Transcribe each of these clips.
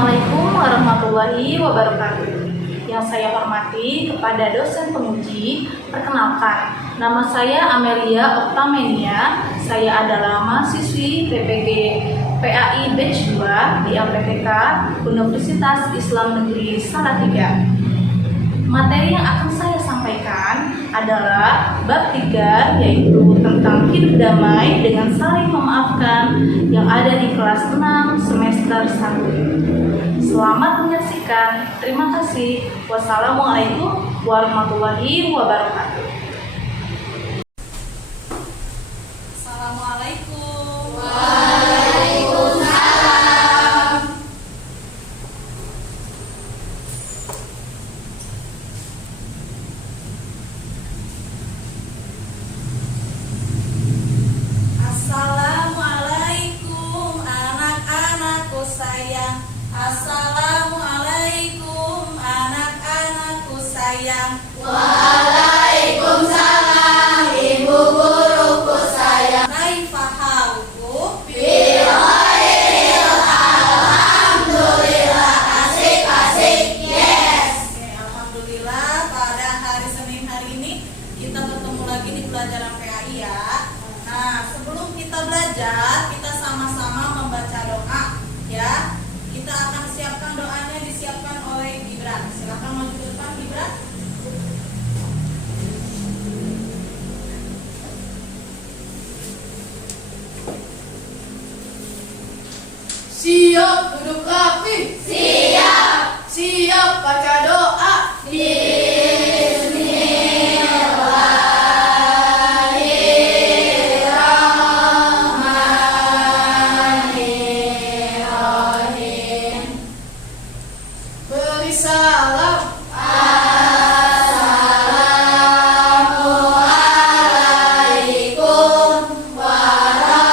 Assalamualaikum warahmatullahi wabarakatuh. Yang saya hormati kepada dosen penguji, perkenalkan, nama saya Amelia Oktamenia. Saya adalah mahasiswi PPG PAI Batch 2 di LPTK Universitas Islam Negeri Salatiga. Materi yang akan saya sampaikan adalah bab 3, yaitu tentang hidup damai dengan saling memaafkan, yang ada di kelas 6 semester 1. Selamat menyaksikan. Terima kasih. Wassalamualaikum warahmatullahi wabarakatuh. Assalamualaikum. Assalamualaikum anak-anakku sayang. Assalamualaikum anak-anakku sayang. Waalaikumsalam ibu guruku sayang. Kaifa halukum? Bikhair, alhamdulillah. Asik. Yes. Oke, alhamdulillah pada hari Senin hari ini kita bertemu lagi di pelajaran PAI ya. Nah, sebelum kita belajar, kita sama-sama membaca doa ya. Kita akan siapkan doanya, disiapkan oleh Gibran. Silakan maju ke depan Gibran. Siap duduk rapi. Siap baca doa. Bismillahirrahmanirrahim. Beri salam. Assalamualaikum warahmatullahi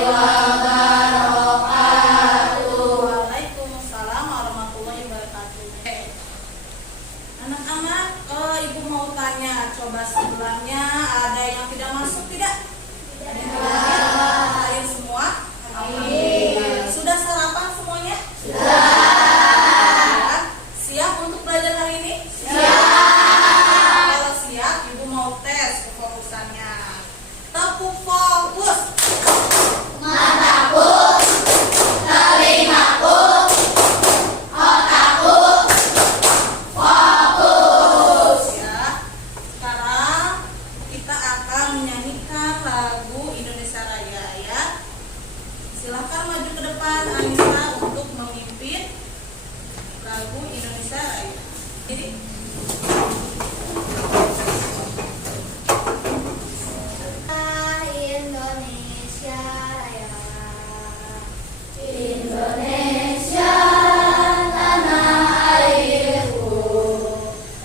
wabarakatuh. Waalaikumsalam warahmatullahi wabarakatuh. Anak-anak, ibu mau tanya, coba sebelahnya ada yang tidak masuk tidak? Ada yang tidak? Ayo semua. Alhamdulillah. Sudah sarapan semuanya? Sudah. Siap untuk belajar hari ini? Kalau siap, ibu mau tes kefokusannya. Tepuk fokus. Mataku, telingaku, otakku, fokus. Ya. Sekarang kita akan menyanyikan lagu Indonesia Raya ya. Silahkan maju ke depan Anissa untuk memimpin lagu Indonesia Raya. Jadi Indonesia Raya. Indonesia tanah airku,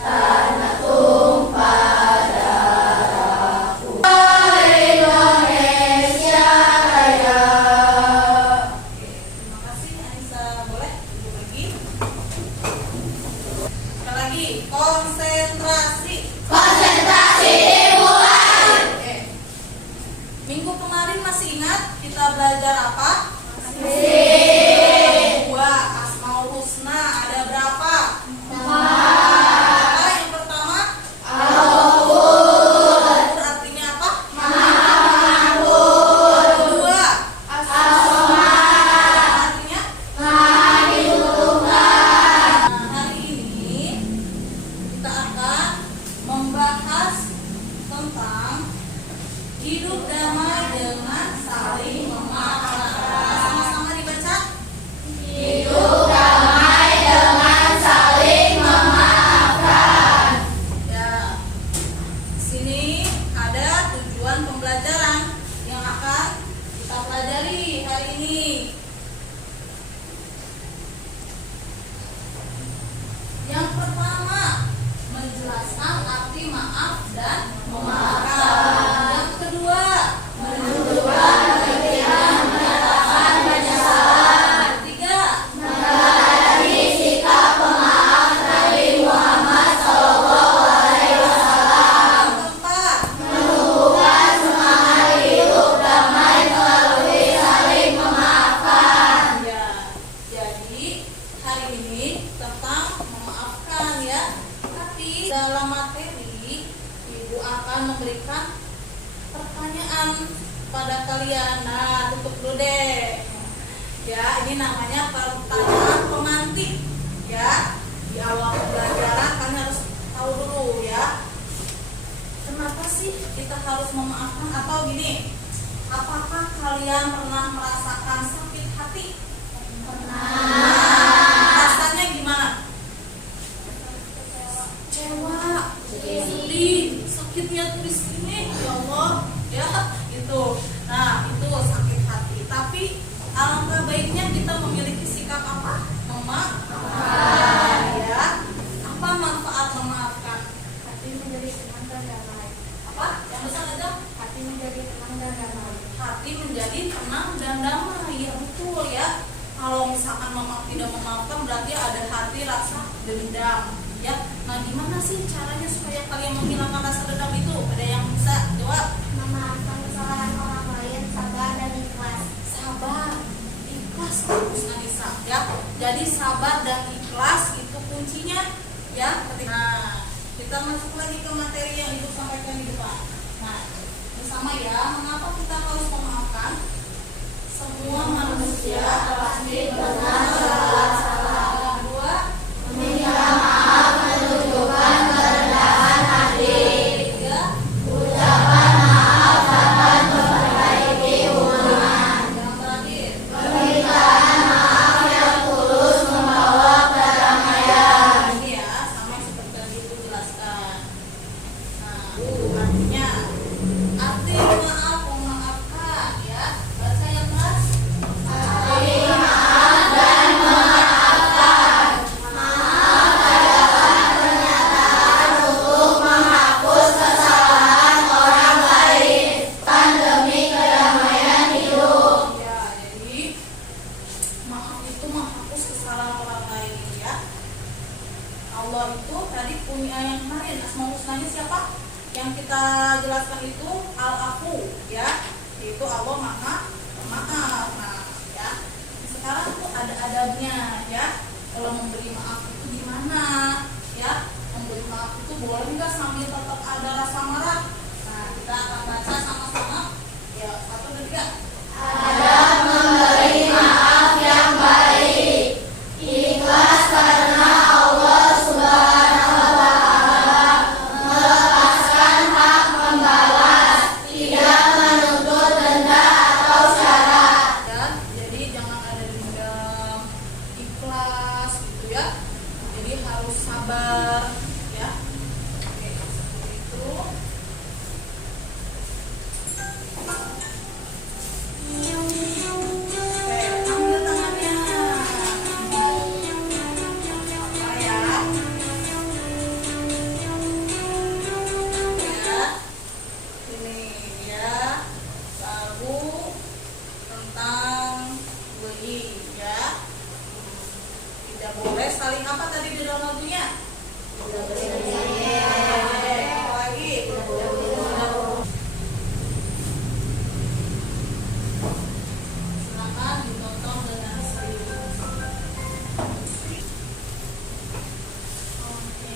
tanah tumpah darahku. Indonesia Raya. terima kasih Anissa, boleh ibu lagi. Sekali lagi, konsentrasi. Konsentrasi dimulai. Oke. Minggu kemarin masih ingat kita belajar apa? Dua, Asmaul Husna ada berapa? Apa yang pertama? Al-Ghafur artinya apa? Kedua, artinya? Nah, hari ini kita akan membahas tentang hidup damai dengan saling memaafkan. Sama-sama dibaca. Hidup damai dengan saling memaafkan. Ya, sini ada tujuan pembelajaran yang akan kita pelajari hari ini. Yang pertama, menjelaskan arti maaf dan memaafkan. Yang kedua, ucapan pada kalian. Nah, tutup dulu deh. Ya, ini namanya pertanyaan pemantik. Ya, di awal pembelajaran kalian harus tahu dulu ya. Kenapa sih kita harus memaafkan atau gini? Apakah kalian pernah merasakan sakit hati? Rasanya gimana? Kecewa, sedih, sakitnya tuh di sini, ya Allah, ya itu. Nah, itu sakit hati. Tapi alangkah baiknya kita memiliki sikap apa? Memaafkan, ya. Apa manfaat memaafkan? Hati menjadi tenang dan damai. Apa? Yang besar aja. Hati menjadi tenang dan damai. Hati menjadi tenang dan damai, ya betul ya. Kalau misalkan tidak memaafkan berarti ada hati rasa dendam, ya. Nah, gimana sih caranya supaya kalian menghilangkan rasa dendam itu? Ada yang bisa jawab? Memaafkan kesalahan orang lain, sabar dan ikhlas. Sabar, ikhlas, bagus Nisa, ya. Jadi sabar dan ikhlas itu kuncinya, ya. Nah, kita masuk lagi ke materi yang Ibu sampaikan di depan. Nah, bersama ya, mengapa kita harus memaafkan? Semua manusia pasti pernah berbuat salah. Kedua, Meminta maaf menunjukkan kerendahan hati. ketiga, Ucapan maaf dapat memperbaiki hubungan. yang terakhir. Permintaan maaf yang tulus membawa perdamaian. Ini ya, sama seperti yang Ibu jelaskan. Nah, artinya arti maaf memaafkan, ya. Baca yang keras. Arti maaf dan memaafkan. Maaf adalah pernyataan untuk menghapus kesalahan orang lain dan demi kedamaian hidup. Ya, jadi maaf itu menghapus kesalahan orang lain, ya. Allah itu tadi punya yang kemarin Asmaul Husnanya siapa? Yang kita jelaskan itu Al-Afu, ya. Itu Allah Maha Pemaaf. Nah, ya. Sekarang tuh ada adabnya, ya. Kalau memberi maaf itu gimana? Ya, memberi maaf itu boleh nggak sambil tetap ada rasa marah? Nah, kita akan baca sama-sama. Ya, 1, 2, 3. Ada memberi maaf yang baik, ikhlas karena Allah Subhanahu wa Ta'ala, melepaskan hak membalas, tidak menuntut denda atau syarat. Ya, jadi jangan ada dendam, ikhlas gitu ya. Jadi harus sabar, ya. Oke, seperti itu. Oke, ambil tangannya. Apa ya? Ya, ini ya. Lagu tentang beli, ya. Tidak boleh saling apa tadi di dalam lagunya? Tidak boleh. Apa lagi? Silakan ditonton dengan serius. Oke.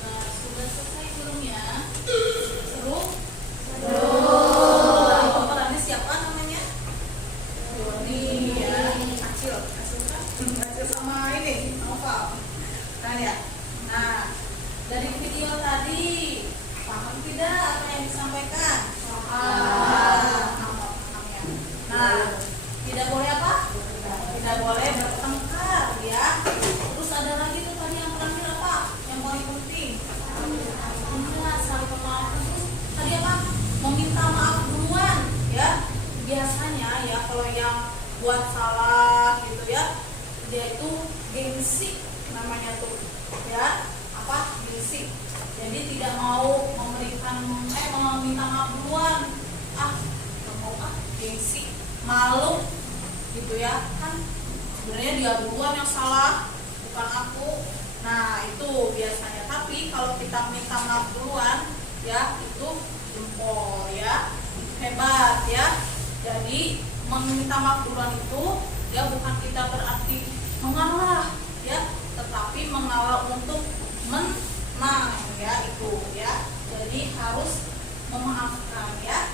Nah, sudah selesai belum ya? Seru? Pemerannya siapa namanya? Doni, ya. Acil kan? Acil sama ini, Noval. Nah, ya. Nah, dari video tadi paham tidak apa yang disampaikan? Paham ya. Nah, tidak boleh apa? Tidak boleh bertengkar, ya. Terus ada lagi tuh tadi yang terakhir apa? Yang paling penting. Enggak, saling memaafkan. Terus tadi apa? Meminta maaf duluan, ya. Biasanya ya kalau yang buat salah gitu ya, dia itu gengsi namanya tuh, ya. Apa? Gengsi. Jadi tidak mau meminta maaf duluan. Nggak mau gengsi, malu gitu ya. Kan sebenarnya dia duluan yang salah, bukan aku. Nah, itu biasanya. Tapi kalau kita minta maaf duluan, ya, itu jempol, ya. Hebat, ya. Jadi meminta maaf duluan itu ya bukan kita berarti mengalah, ya, tetapi mengalah untuk menang, ya, itu, ya. Jadi harus memaafkan, ya.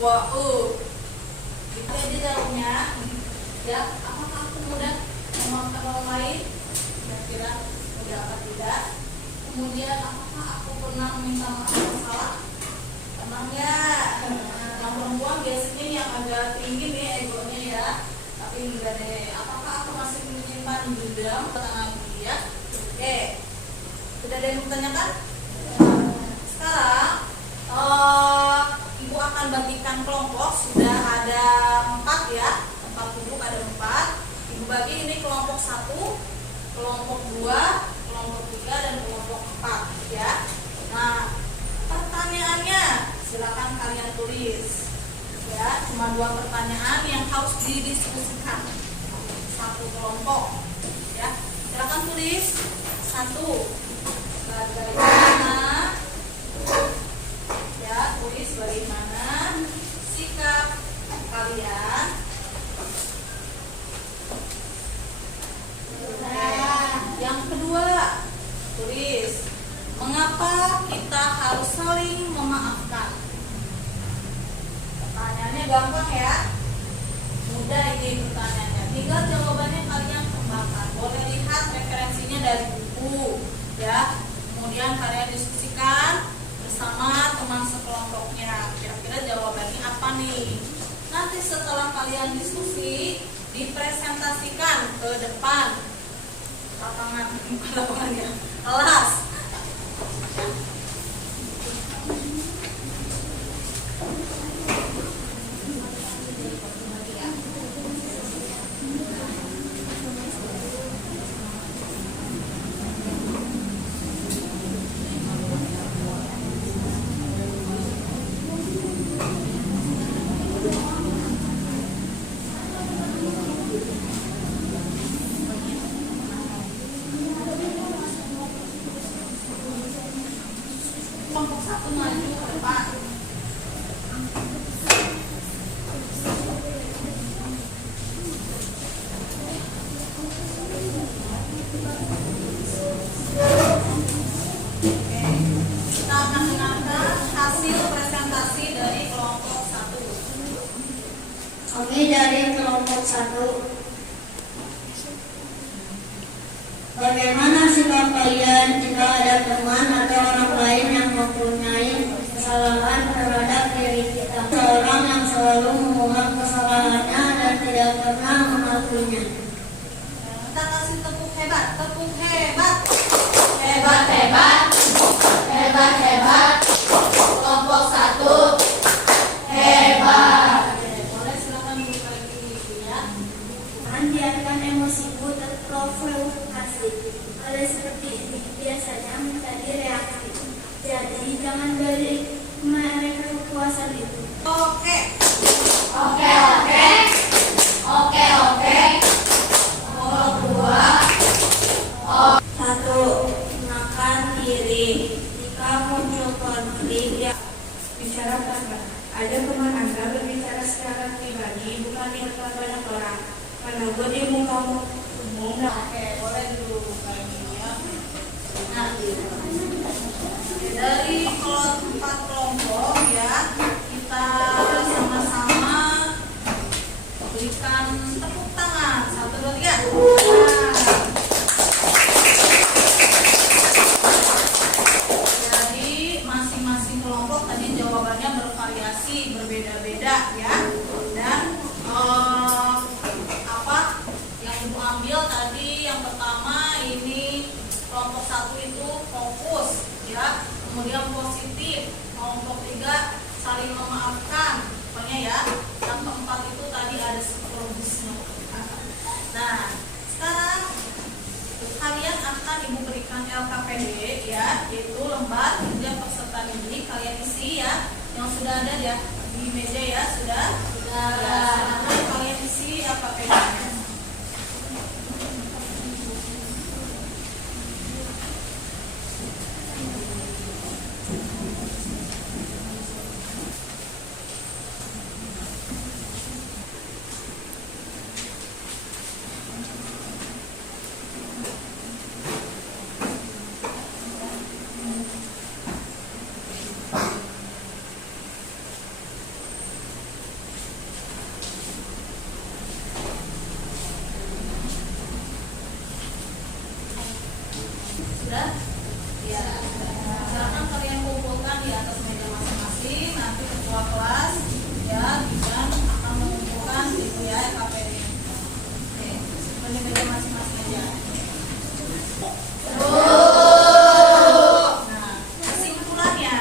2U. Itu aja jawabnya. Ya, apakah aku mudah memaafkan orang lain? Kira-kira mudah apa tidak? Kemudian apakah aku pernah meminta maaf kalau salah? Pernah nggak? Nah, perempuan biasanya yang agak tinggi nih egonya ya. Tapi enggak deh. Apakah aku masih menyimpan dendam tentang dia? Oke. Sudah ada yang bertanyakan? Sekarang Ibu akan bagikan kelompok. Sudah ada 4 ya. Tempat duduk ada 4. Ibu bagi ini kelompok 1, kelompok 2, kelompok 3 dan kelompok 4 ya. Nah, pertanyaannya silakan kalian tulis ya. Cuma 2 pertanyaan yang harus didiskusikan satu kelompok ya. Silakan tulis. 1, bagaimana ya, tulis bagaimana sikap kalian yang kedua. Tulis mengapa kita harus saling memaafkan. Pertanyaannya gampang ya, mudah ini pertanyaannya, tinggal jawabannya kalian kembangkan. Boleh lihat referensinya dari buku ya. Kemudian kalian diskusikan bersama teman sekelompoknya. Kira-kira jawabannya apa nih? Nanti setelah kalian diskusi, dipresentasikan ke depan lapangan, bukan lapangan ya, kelas. Kelompok 1 maju ke depan. Oke, kita akan dengarkan hasil presentasi dari kelompok 1. Kami dari kelompok 1. Bagaimana sikap kalian jika ada teman atau orang lain yang mempunyai kesalahan terhadap diri kita? Seorang yang selalu mengulang kesalahannya dan tidak pernah mengakuinya. Kita kasih tepuk hebat, tepuk hebat. Hebat, hebat. Hebat, hebat. Kelompok 1. Hebat. Boleh silakan buka ibunya. Biarkan emosiku terprovokasi oleh seperti ini biasanya menjadi reaksi. Jadi jangan beri mereka kekuasaan itu. Oke. Oke, oke. Oke, oke. Kelompok 2. 1. Menekan diri. Jika muncul konflik ya Bicara tanpa ada teman Anda berbicara secara pribadi, bukan di depan banyak orang. Menegur di muka umum. Oke, boleh dulu buka ibunya. Nah, dari 4 kelompok ya, kita sama-sama berikan tepuk tangan. 1, 2, 3. Nah. Jadi masing-masing kelompok tadi jawabannya bervariasi, berbeda-beda ya. Dan apa yang ibu ambil tadi, yang pertama ini kelompok 1 itu fokus ya, kemudian positif, kelompok 3 saling memaafkan, pokoknya ya. Yang keempat itu tadi ada psikologisnya. Nah, sekarang kalian akan ibu berikan LKPD ya, yaitu lembar kerja peserta didik. Kalian isi ya, yang sudah ada ya di meja ya, sudah. Nah, kalian isi LKPD-nya. sudah? Ya. Silakan kalian kumpulkan di atas meja masing-masing. Nanti ketua kelas ya Bidan akan mengumpulkan itu ya KPD. Oke, simpan di meja masing-masing aja. Nah, kesimpulannya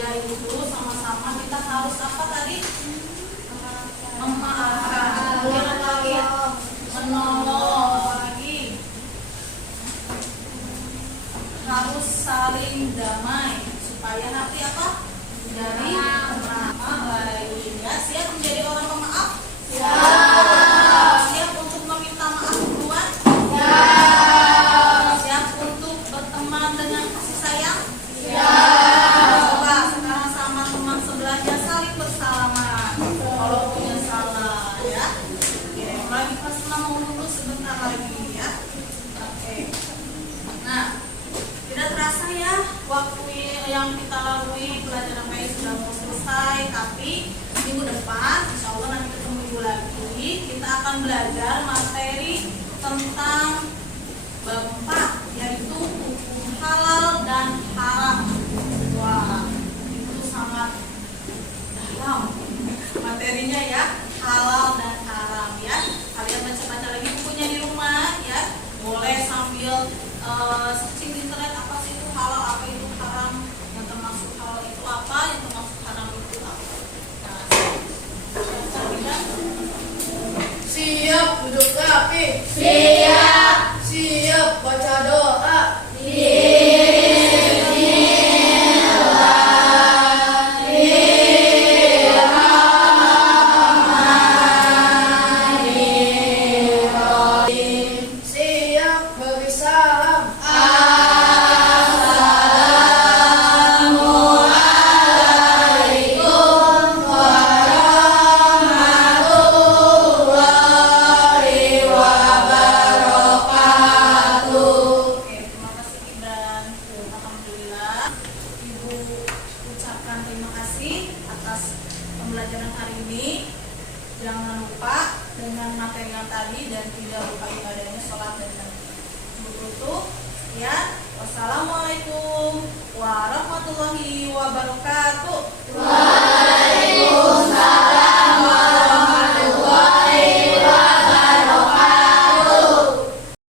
yaitu sama-sama kita harus apa tadi? Memaafkan, menolong, lagi harus saling damai supaya hati apa? Jadi baik ya. Siap menjadi orang pemaaf? Siap untuk meminta maaf duluan? Siap untuk berteman dengan kasih sayang? Coba sekarang sama teman sebelahnya saling bersalaman kalau punya salah ya. Oke, lagi kelas 6 mau lulus sebentar lagi ya. Oke. Nah, tidak terasa ya waktu yang kita lalui pelajaran PAI sudah mau selesai, tapi minggu depan insya Allah nanti ketemu minggu lagi kita akan belajar materi tentang bab 4 yaitu hukum halal dan haram. Wah, itu sangat dalam materinya ya, halal dan haram ya. Kalian baca-baca lagi bukunya di rumah ya. Boleh sambil searching di internet apa sih itu halal, apa itu haram, yang termasuk halal itu apa, yang termasuk haram itu apa. Nah, Siap, duduk rapi. Siap.